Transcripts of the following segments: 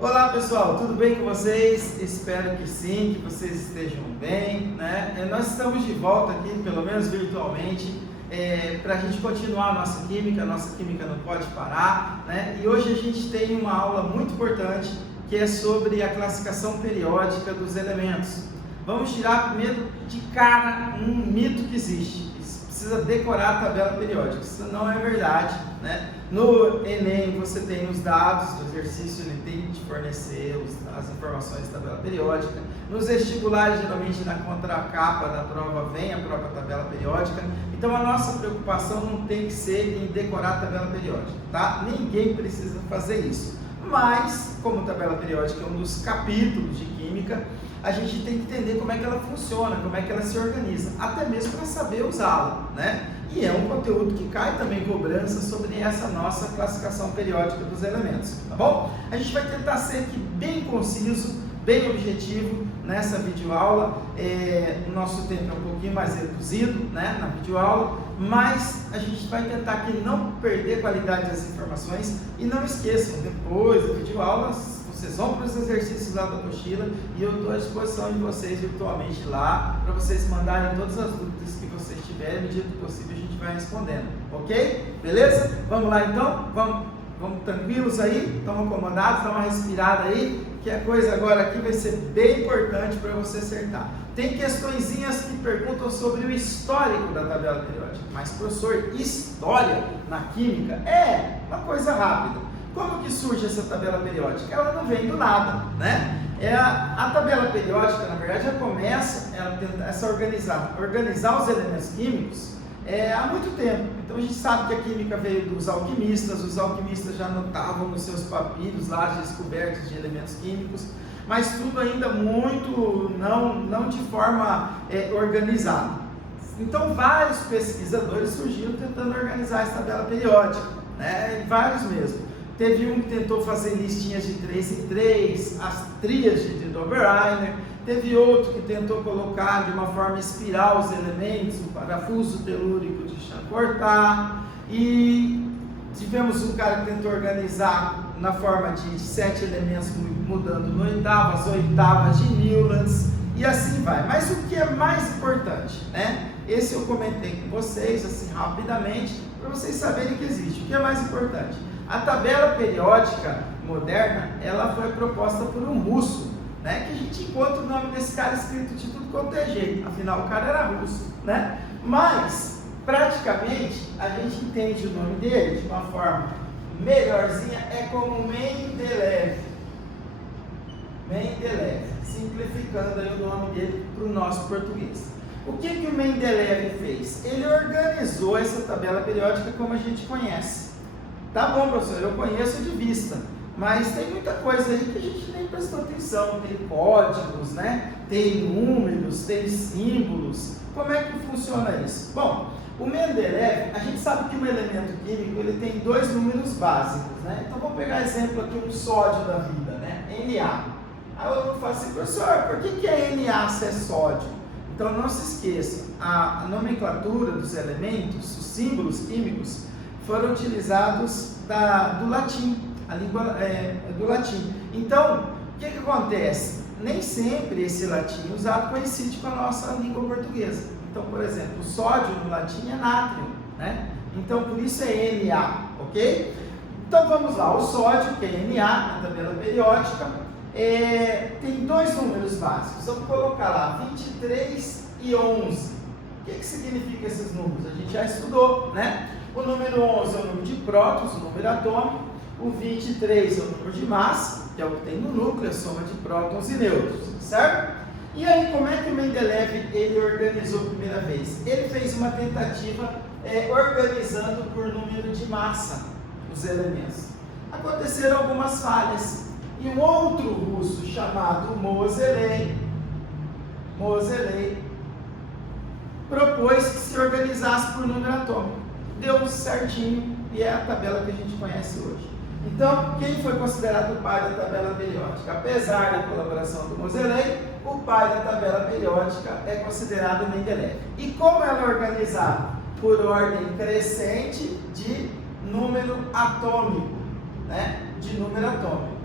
Olá pessoal, tudo bem com vocês? Espero que sim, que vocês estejam bem, né? Nós estamos de volta aqui, pelo menos virtualmente, para a gente continuar a nossa química não pode parar, né? E hoje a gente tem uma aula muito importante que é sobre a classificação periódica dos elementos. Vamos tirar primeiro de cara um mito que existe. Precisa decorar a tabela periódica, isso não é verdade, né? No Enem você tem os dados do exercício, ele tem que te fornecer as informações da tabela periódica. Nos vestibulares, geralmente na contracapa da prova vem a própria tabela periódica. Então a nossa preocupação não tem que ser em decorar a tabela periódica, tá? Ninguém precisa fazer isso. Mas, como tabela periódica é um dos capítulos de química, a gente tem que entender como é que ela funciona, como é que ela se organiza, até mesmo para saber usá-la, né? E é um conteúdo que cai também cobrança sobre essa nossa classificação periódica dos elementos, tá bom? A gente vai tentar ser aqui bem conciso, bem objetivo nessa videoaula. O nosso tempo é um pouquinho mais reduzido, né, na videoaula, mas a gente vai tentar aqui não perder a qualidade das informações. E não esqueçam, depois da videoaula, vocês vão para os exercícios lá da apostila e eu estou à disposição de vocês virtualmente lá, para vocês mandarem todas as dúvidas que vocês tiverem, à medida do possível a gente vai respondendo, ok? Beleza? Vamos lá então? Vamos tranquilos aí? Estão acomodados? Dá uma respirada aí, que a coisa agora aqui vai ser bem importante para você acertar. Tem questõezinhas que perguntam sobre o histórico da tabela periódica, mas professor, história na química é uma coisa rápida. Como que surge essa tabela periódica? Ela não vem do nada, né? A tabela periódica, na verdade, já começa a organizar os elementos químicos há muito tempo. Então a gente sabe que a química veio dos alquimistas, os alquimistas já anotavam nos seus papiros lá as descobertas de elementos químicos, mas tudo ainda muito não de forma organizada. Então vários pesquisadores surgiram tentando organizar essa tabela periódica, né? Vários mesmo. Teve um que tentou fazer listinhas de 3 em 3, as tríades de Dobereiner. Teve outro que tentou colocar de uma forma espiral os elementos, o parafuso telúrico de Champort. E tivemos um cara que tentou organizar na forma de 7 elementos, mudando no oitavo, as oitavas de Newlands, e assim vai. Mas o que é mais importante, né? Esse eu comentei com vocês, assim, rapidamente, para vocês saberem que existe. O que é mais importante? A tabela periódica moderna, ela foi proposta por um russo, né? Que a gente encontra o nome desse cara escrito de tudo quanto é jeito, afinal o cara era russo, né? Mas, praticamente, a gente entende o nome dele de uma forma melhorzinha, é como Mendeleev. Mendeleev, simplificando aí o nome dele para o nosso português. O que o Mendeleev fez? Ele organizou essa tabela periódica como a gente conhece. Tá bom, professor, eu conheço de vista, mas tem muita coisa aí que a gente nem prestou atenção. Tem códigos, né? Tem números, tem símbolos. Como é que funciona isso? Bom, o Mendeleev, a gente sabe que um elemento químico ele tem 2 números básicos, né? Então vamos pegar exemplo aqui, um sódio da vida, né? Na. Aí eu falo assim, professor, por que é Na se é sódio? Então não se esqueça, a nomenclatura dos elementos, os símbolos químicos, foram utilizados do latim, a língua do latim. Então, o que acontece? Nem sempre esse latim usado coincide com a nossa língua portuguesa. Então, por exemplo, o sódio no latim é nátrio, né? Então, por isso é Na, ok? Então, vamos lá. O sódio, que é Na, na tabela periódica, tem 2 números básicos. Vamos colocar lá, 23 e 11. O que significa esses números? A gente já estudou, né? O número 11 é o número de prótons, o número atômico. O 23 é o número de massa, que é o que tem no núcleo, a soma de prótons e nêutrons, certo? E aí, como é que o Mendeleev ele organizou a primeira vez? Ele fez uma tentativa organizando por número de massa os elementos. Aconteceram algumas falhas. E um outro russo chamado Moseley propôs que se organizasse por número atômico. Deu certinho e é a tabela que a gente conhece hoje. Então, quem foi considerado o pai da tabela periódica? Apesar da colaboração do Moseley, o pai da tabela periódica é considerado Mendeleev. E como ela é organizada? Por ordem crescente de número atômico, né? De número atômico.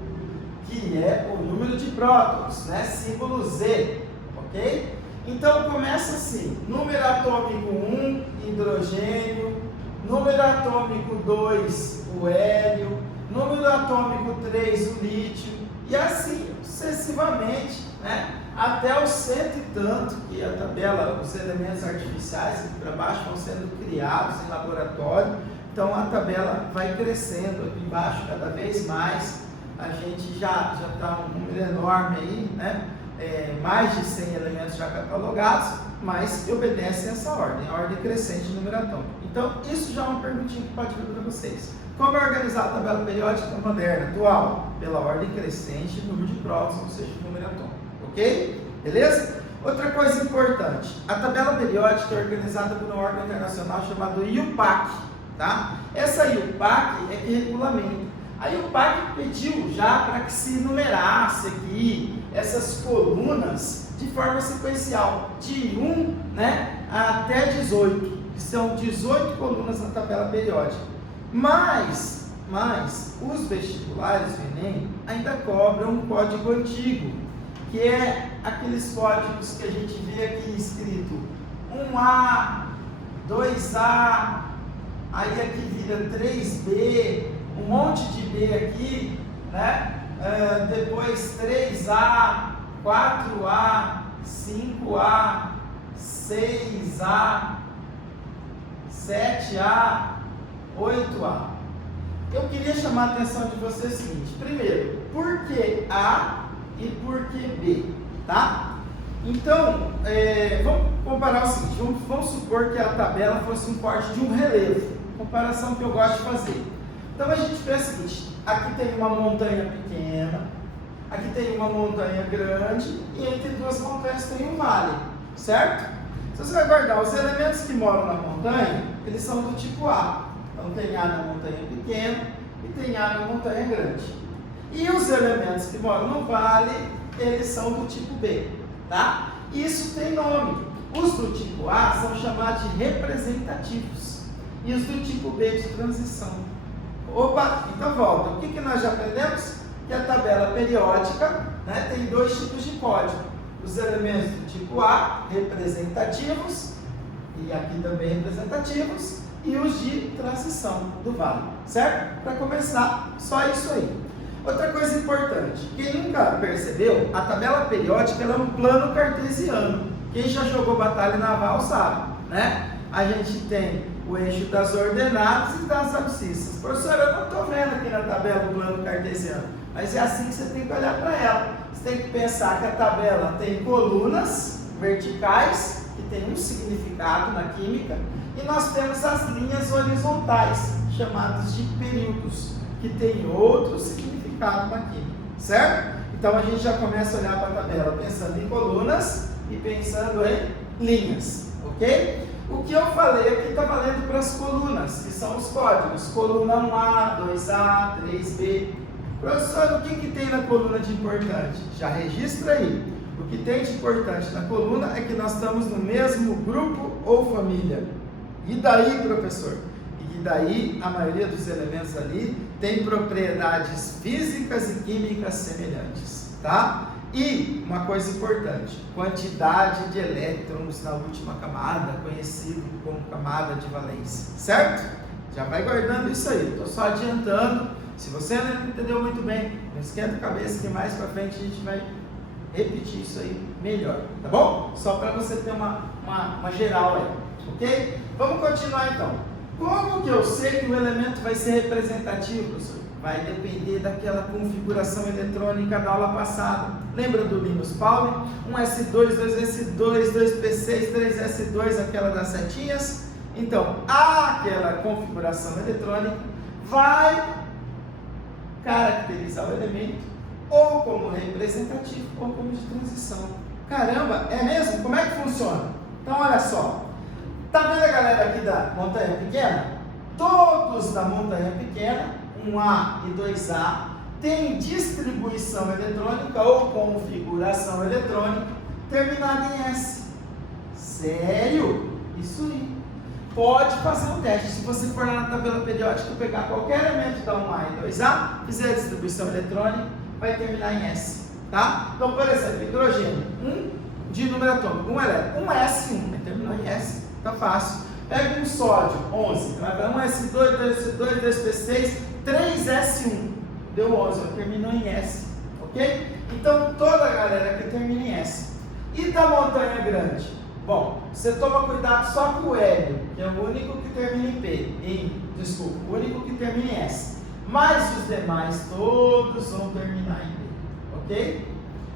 que é o número de prótons, né? Símbolo Z, ok? Então começa assim: número atômico 1, hidrogênio, número atômico 2, o hélio, número atômico 3, o lítio, e assim sucessivamente, né? Até os cento e tanto, que a tabela, os elementos artificiais aqui para baixo vão sendo criados em laboratório. Então a tabela vai crescendo aqui embaixo cada vez mais. A gente já está um número enorme aí, né? Mais de 100 elementos já catalogados, mas que obedecem essa ordem, a ordem crescente de número atômico. Então isso já é uma perguntinha que pode vir para vocês. Como é organizada a tabela periódica moderna, atual? Pela ordem crescente de número de prótons, ou seja, de número atômico. Ok? Beleza? Outra coisa importante, a tabela periódica é organizada por um órgão internacional chamado IUPAC, tá? Essa IUPAC é que regulamenta. A IUPAC pediu já para que se numerasse aqui essas colunas de forma sequencial, de 1, né, até 18, que são 18 colunas na tabela periódica. Mas os vestibulares do Enem ainda cobram um código antigo, que é aqueles códigos que a gente vê aqui escrito 1A, 2A, aí aqui vira 3B, um monte de B aqui, né? Depois 3A, 4A, 5A, 6A, 7A, 8A. Eu queria chamar a atenção de vocês o seguinte: primeiro, por que A e por que B, tá? Então, vamos comparar o seguinte, vamos supor que a tabela fosse um corte de um relevo, comparação que eu gosto de fazer. Então a gente pensa o seguinte: aqui tem uma montanha pequena, aqui tem uma montanha grande, e entre duas montanhas tem um vale, certo? Se você vai guardar os elementos que moram na montanha, eles são do tipo A. Então tem A na montanha pequena e tem A na montanha grande. E os elementos que moram no vale, eles são do tipo B, tá? Isso tem nome. Os do tipo A são chamados de representativos e os do tipo B de transição. Opa, então volta. O que nós já aprendemos? Que a tabela periódica, né, tem dois tipos de código. Os elementos do tipo A, representativos, e aqui também representativos, e os de transição do vale, certo? Para começar, só isso aí. Outra coisa importante, quem nunca percebeu, a tabela periódica ela é um plano cartesiano. Quem já jogou batalha naval sabe, né? A gente tem o eixo das ordenadas e das abscissas. Professora, eu não estou vendo aqui na tabela o plano cartesiano, mas é assim que você tem que olhar para ela. Você tem que pensar que a tabela tem colunas verticais, que tem um significado na química, e nós temos as linhas horizontais, chamadas de períodos, que tem outro significado na química, certo? Então a gente já começa a olhar para a tabela pensando em colunas e pensando em linhas, ok? O que eu falei aqui está valendo para as colunas, que são os códigos, coluna 1A, 2A, 3B. Professor, o que tem na coluna de importante? Já registra aí. O que tem de importante na coluna é que nós estamos no mesmo grupo ou família. E daí, professor? E daí a maioria dos elementos ali tem propriedades físicas e químicas semelhantes, tá? E uma coisa importante, quantidade de elétrons na última camada, conhecido como camada de valência, certo? Já vai guardando isso aí, estou só adiantando. Se você não entendeu muito bem, não esquenta a cabeça que mais para frente a gente vai repetir isso aí melhor, tá bom? Só para você ter uma geral aí, ok? Vamos continuar então. Como que eu sei que o elemento vai ser representativo, professor? Vai depender daquela configuração eletrônica da aula passada. Lembra do Linus Pauling? 1S2, 2S2, 2P6, 3S2, aquela das setinhas? Então, aquela configuração eletrônica vai caracterizar o elemento ou como representativo ou como de transição. Caramba, é mesmo? Como é que funciona? Então, olha só. Tá vendo a galera aqui da montanha pequena? Todos da montanha pequena, 1A e 2A, têm distribuição eletrônica ou configuração eletrônica terminada em S. Sério? Isso aí. Pode fazer um teste. Se você for lá na tabela periódica, pegar qualquer elemento da 1A e 2A, fizer a distribuição eletrônica, vai terminar em S, tá? Então, por exemplo, hidrogênio, 1 de número atômico, 1 elétron, 1S1, vai terminar em S, tá fácil. Pega um sódio, 11, vai para 1S2, 2S2, 2P6, 3S1, deu 11, terminou em S, ok? Então, toda a galera que termina em S. E da montanha grande? Bom, você toma cuidado só com o hélio, que é o único que termina em P, o único que termina em S. Mas os demais todos vão terminar em P, ok?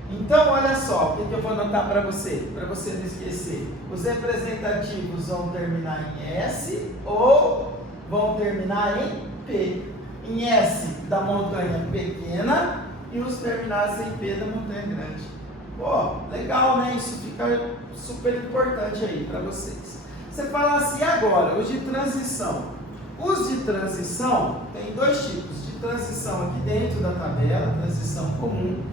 Então, olha só, o que eu vou anotar para você não esquecer. Os representativos vão terminar em S ou vão terminar em P. Em S da montanha pequena e os terminais em P da montanha grande. Pô, legal, né? Isso fica super importante aí para vocês. Você fala assim agora, os de transição. Os de transição, tem dois tipos de transição aqui dentro da tabela, transição comum.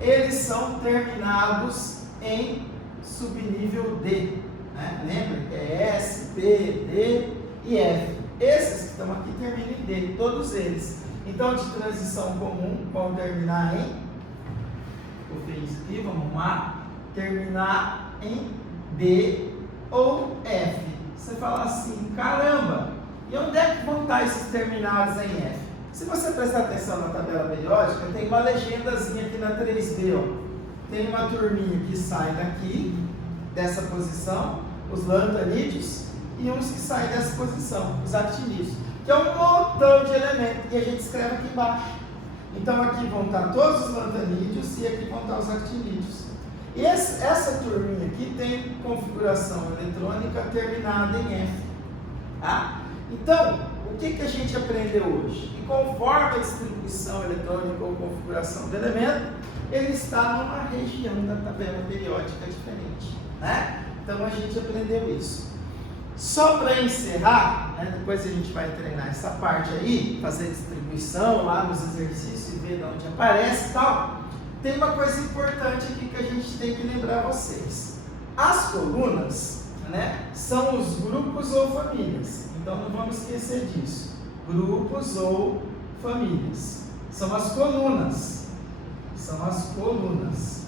Eles são terminados em subnível D, né? Lembra que é S, P, D e F. Esses que estão aqui terminam em D, todos eles. Então, de transição comum vão terminar em, eu fiz aqui, vamos lá, terminar em D ou F. Você fala assim, caramba, e onde é que vão estar esses terminados em F? Se você prestar atenção na tabela periódica, tem uma legendazinha aqui na 3D, ó. Tem uma turminha que sai daqui, dessa posição, os lantanídeos, e uns que saem dessa posição, os actinídeos, que é um montão de elementos, e a gente escreve aqui embaixo. Então aqui vão estar todos os lantanídeos e aqui vão estar os actinídeos. E essa turminha aqui tem configuração eletrônica terminada em F. Tá? Então, o que a gente aprendeu hoje? E conforme a distribuição eletrônica ou configuração do elemento, ele está numa região da tabela periódica diferente. Né? Então a gente aprendeu isso. Só para encerrar, né, depois a gente vai treinar essa parte aí, fazer distribuição lá nos exercícios e ver de onde aparece e tal. Tem uma coisa importante aqui que a gente tem que lembrar vocês. As colunas, né, são os grupos ou famílias. Então não vamos esquecer disso. Grupos ou famílias. São as colunas. São as colunas.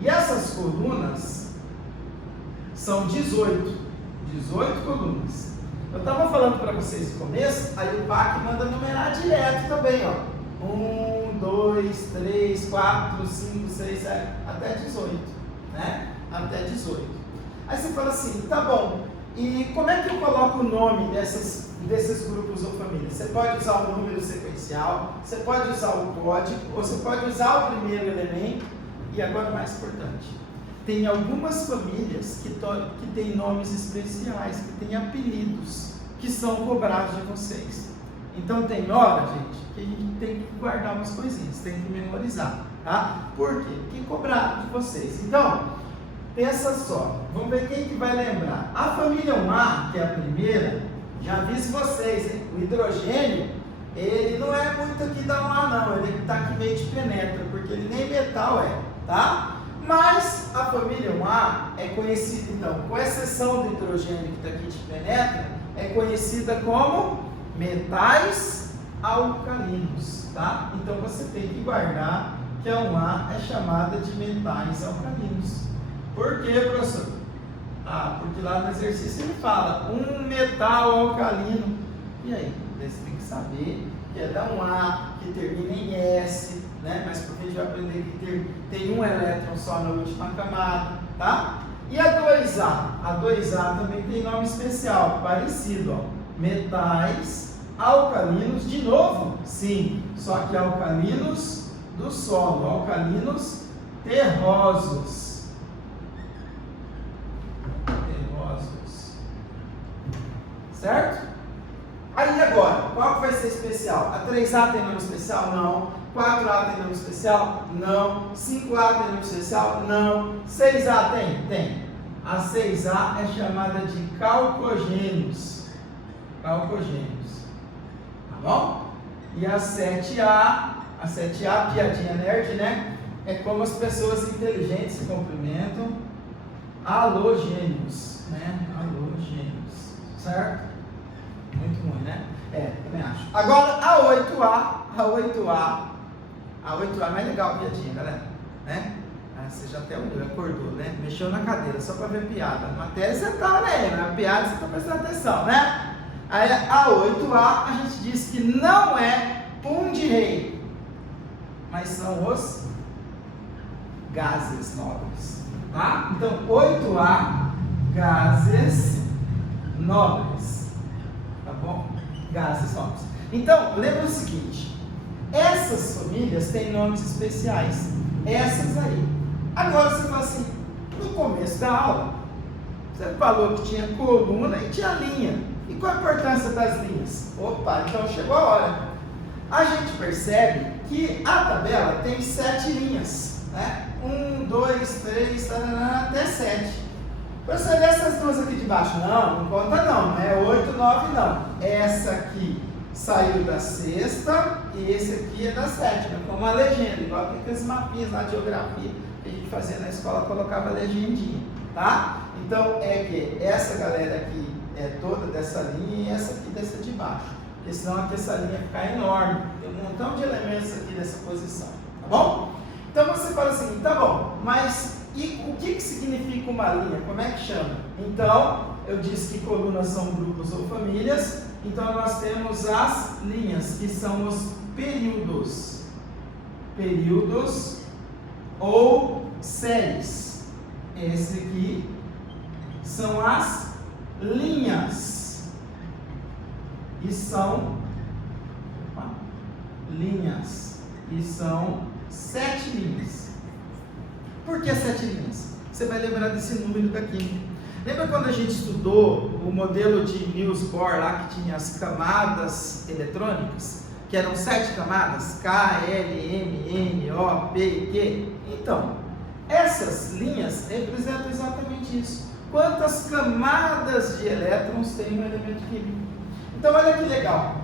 E essas colunas são 18 colunas. Eu estava falando para vocês no começo, aí o PAC manda numerar direto também, ó. 1, 2, 3, 4, 5, 6, 7, até 18, né? Até 18. Aí você fala assim, tá bom, e como é que eu coloco o nome desses grupos ou famílias? Você pode usar o número sequencial, você pode usar o código, ou você pode usar o primeiro elemento, e agora o mais importante. Tem algumas famílias que têm nomes especiais, que têm apelidos, que são cobrados de vocês. Então tem hora, gente, que a gente tem que guardar umas coisinhas, tem que memorizar, tá? Por quê? Porque cobraram de vocês. Então, pensa só, vamos ver quem que vai lembrar. A família 1A, que é a primeira, já aviso vocês, hein? O hidrogênio, ele não é muito aqui da 1A não, ele está aqui meio de penetra, porque ele nem metal é, tá? Mas a família 1A é conhecida, então, com exceção do hidrogênio que está aqui de penetra, é conhecida como metais alcalinos, tá? Então você tem que guardar que a 1A é chamada de metais alcalinos. Por quê, professor? Ah, porque lá no exercício ele fala um metal alcalino. E aí? Você tem que saber que é da 1A, que termina em S, né? Mas porque a gente vai aprender que tem um elétron só na última camada, tá? E a 2A? A 2A também tem nome especial, parecido, ó. Metais alcalinos, de novo? Sim, só que alcalinos do solo, alcalinos terrosos. Certo? Aí agora, qual vai ser especial? A 3A tem nome especial? Não. 4A tem nome especial? Não. 5A tem nome especial? Não. 6A tem? Tem. A 6A é chamada de calcogênios. Calcogênios. Tá bom? E a 7A, piadinha nerd, né? É como as pessoas inteligentes se cumprimentam. Halogênios, né? Halogênios. Certo? Muito ruim, né? É, também acho. Agora, a 8A A 8A é mais legal a piadinha, galera, né? Ah, você já até olhou, acordou, né? Mexeu na cadeira só para ver piada. Na matéria você tá, né? Na piada você tá prestando atenção, né? Aí a 8A a gente diz que não é pum de rei, mas são os gases nobres, tá? Então 8A, gases nobres, tá bom? Gases nobres. Então, lembra o seguinte, essas famílias têm nomes especiais, essas aí. Agora você fala assim, no começo da aula, você falou que tinha coluna e tinha linha. E qual a importância das linhas? Opa, então chegou a hora. A gente percebe que a tabela tem 7 linhas, né? 1, 2, 3, até 7. Professor, essas duas aqui de baixo, não conta não é 8, 9 não. Essa aqui saiu da sexta e esse aqui é da sétima, com uma legenda, igual aqueles mapinhas na geografia que a gente fazia na escola, colocava legendinha, tá? Então é que essa galera aqui é toda dessa linha e essa aqui dessa de baixo, porque senão aqui essa linha fica enorme, tem um montão de elementos aqui nessa posição, tá bom? Então você fala assim, tá bom, mas e o que significa uma linha? Como é que chama? Então, eu disse que colunas são grupos ou famílias, então nós temos as linhas, que são os períodos. Períodos ou séries. Esse aqui são as linhas. E são linhas. E são 7 linhas. Por que 7 linhas? Você vai lembrar desse número daqui. Lembra quando a gente estudou o modelo de Niels Bohr lá, que tinha as camadas eletrônicas? Que eram 7 camadas? K, L, M, N, O, P e Q? Então, essas linhas representam exatamente isso. Quantas camadas de elétrons tem um elemento químico? Então, olha que legal.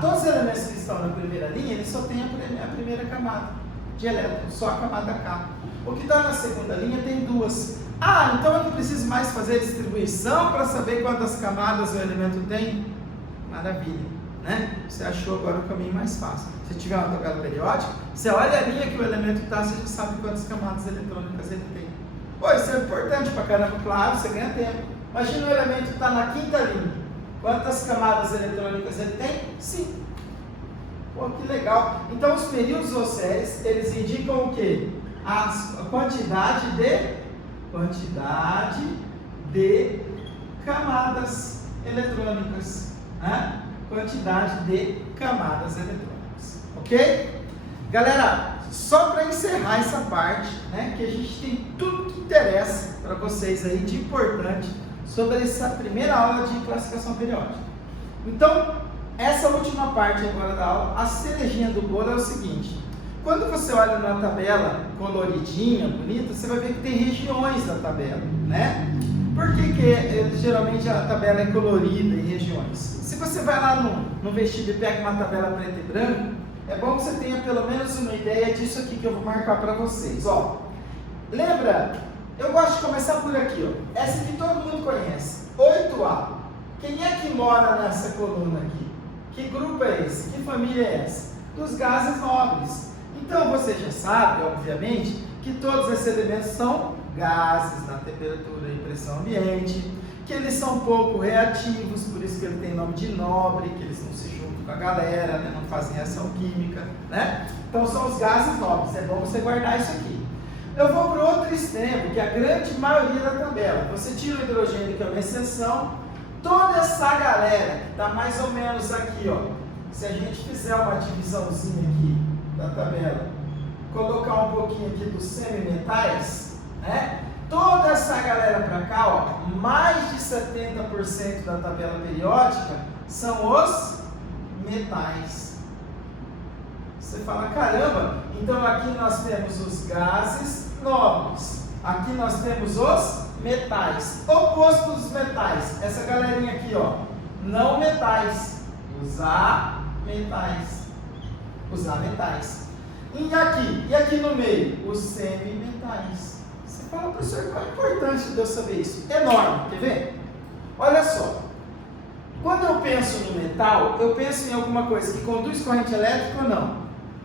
Todos os elementos que estão na primeira linha, eles só têm a primeira camada de elétrons, só a camada K. O que está na segunda linha tem 2. Então eu não preciso mais fazer distribuição para saber quantas camadas o elemento tem? Maravilha, né? Você achou agora o caminho mais fácil. Se tiver uma tabela periódica, você olha a linha que o elemento está, você já sabe quantas camadas eletrônicas ele tem. Pô, isso é importante pra caramba, claro, você ganha tempo. Imagina o elemento está na quinta linha. Quantas camadas eletrônicas ele tem? 5. Pô, que legal. Então os períodos ou séries, eles indicam o quê? A quantidade de camadas eletrônicas, né? Quantidade de camadas eletrônicas, ok? Galera, só para encerrar essa parte, né, que a gente tem tudo que interessa para vocês aí de importante sobre essa primeira aula de classificação periódica. Então, essa última parte agora da aula, a cerejinha do bolo é o seguinte. Quando você olha na tabela coloridinha, bonita, você vai ver que tem regiões da tabela, né? Por que geralmente a tabela é colorida em regiões? Se você vai lá no vestido e pega uma tabela preto e branco, é bom que você tenha pelo menos uma ideia disso aqui que eu vou marcar para vocês. Ó, lembra? Eu gosto de começar por aqui, ó. Essa aqui todo mundo conhece, 8A. Quem é que mora nessa coluna aqui? Que grupo é esse? Que família é essa? Dos gases nobres. Então você já sabe, obviamente, que todos esses elementos são gases na temperatura e pressão ambiente, que eles são pouco reativos, por isso que ele tem nome de nobre, que eles não se juntam com a galera, né, não fazem reação química, né? Então são os gases nobres, é bom você guardar isso aqui. Eu vou para o outro extremo, que é a grande maioria da tabela. Você tira o hidrogênio, que é uma exceção, toda essa galera que está mais ou menos aqui, ó, se a gente fizer uma divisãozinha aqui da tabela, colocar um pouquinho aqui dos semimetais, né? Toda essa galera para cá, ó, mais de 70% da tabela periódica são os metais. Você fala, caramba, então aqui nós temos os gases nobres, aqui nós temos os metais, oposto dos metais, essa galerinha aqui, ó, não metais, os ametais. Os ametais. E aqui no meio, os semimetais. Você fala, professor, qual a importância de eu saber isso? Enorme, quer ver? Olha só, quando eu penso no metal, eu penso em alguma coisa que conduz corrente elétrica ou não?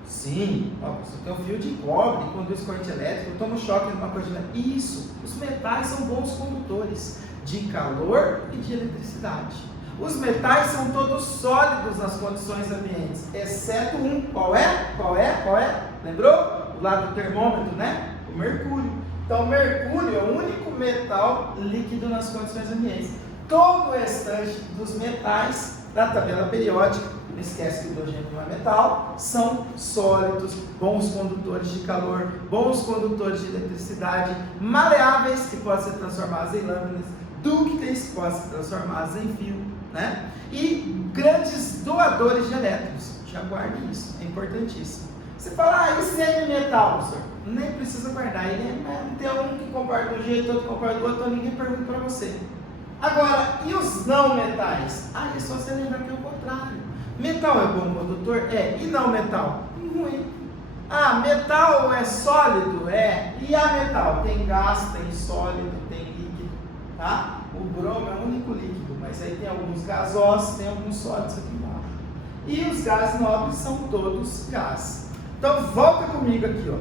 Sim, ó, você tem um fio de cobre, conduz corrente elétrica, eu tomo choque numa corrente elétrica. Isso, os metais são bons condutores de calor e de eletricidade. Os metais são todos sólidos nas condições ambientes, exceto um. Qual é? Lembrou? O lado do termômetro, né? O mercúrio. Então, o mercúrio é o único metal líquido nas condições ambientes. Todo o restante dos metais da tabela periódica, não esquece que o hidrogênio não é metal, são sólidos, bons condutores de calor, bons condutores de eletricidade, maleáveis, que podem ser transformados em lâminas, dúcteis, que podem ser transformados em fio, né? E grandes doadores de elétrons. Já guarde isso, é importantíssimo. Você fala, e semi-metal, professor? Nem precisa guardar, ele não tem um que comporta de um jeito, outro comporta do outro, então ninguém pergunta para você. Agora, e os não metais? É só você lembrar que é o contrário. Metal é bom condutor? É. E não metal? Ruim. Metal é sólido? É. E a metal? Tem gás, tem sólido, tem líquido, tá? O bromo é o único líquido, mas aí tem alguns gasosos, tem alguns sólidos aqui embaixo. E os gases nobres são todos gás. Então, volta comigo aqui, ó.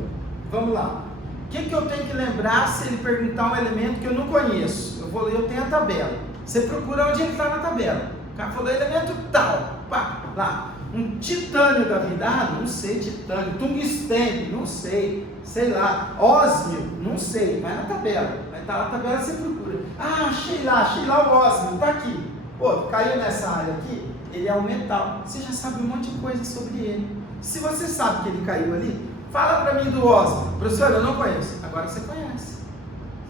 Vamos lá. O que eu tenho que lembrar se ele perguntar um elemento que eu não conheço? Eu vou ler, eu tenho a tabela. Você procura onde ele está na tabela. O cara falou elemento tal. Pá, lá. Um titânio da vida? Não sei, titânio. Tungstênio? Não sei. Sei lá. Ósmio? Não sei. Vai na tabela. Vai estar na tabela, você procura. Achei lá o ósmio. Está aqui. Pô, caiu nessa área aqui? Ele é um metal. Você já sabe um monte de coisa sobre ele. Se você sabe que ele caiu ali, fala para mim do ósmio. Professor, eu não conheço. Agora você conhece.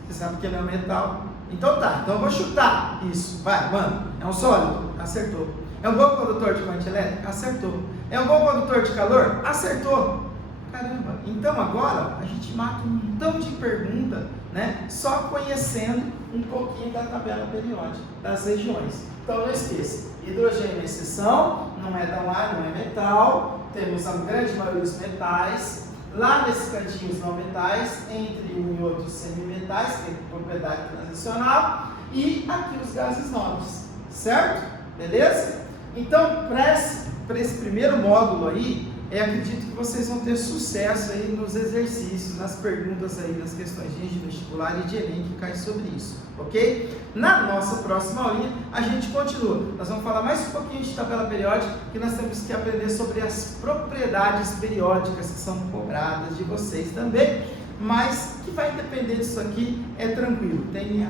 Você sabe que ele é um metal. Então tá, então eu vou chutar isso. Vai, mano. É um sólido? Acertou. É um bom condutor de corrente elétrica? Acertou. É um bom condutor de calor? Acertou. Caramba. Então agora a gente mata um montão de pergunta, né? Só conhecendo um pouquinho da tabela periódica, das regiões. Então não esqueça, hidrogênio é exceção, não é não é metal, temos a grande maioria dos metais, lá nesse cantinho os não metais, entre um e outro semimetais, que tem propriedade transicional, e aqui os gases nobres, certo? Beleza? Então, para esse primeiro módulo aí, acredito que vocês vão ter sucesso aí nos exercícios, nas perguntas aí, nas questões de vestibular e de Enem que cai sobre isso, ok? Na nossa próxima aulinha, a gente continua. Nós vamos falar mais um pouquinho de tabela periódica, que nós temos que aprender sobre as propriedades periódicas que são cobradas de vocês também, mas que vai depender disso aqui, é tranquilo. Tem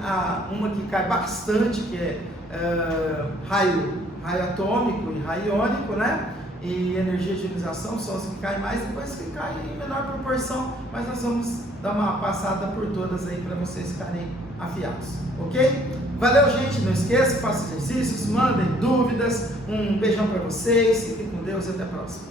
uma que cai bastante, que é raio atômico e raio iônico, né? E energia de ionização são as que caem mais, depois que caem em menor proporção, mas nós vamos dar uma passada por todas aí para vocês ficarem afiados, ok? Valeu, gente, não esqueça, façam exercícios, mandem dúvidas, um beijão para vocês, fiquem com Deus e até a próxima.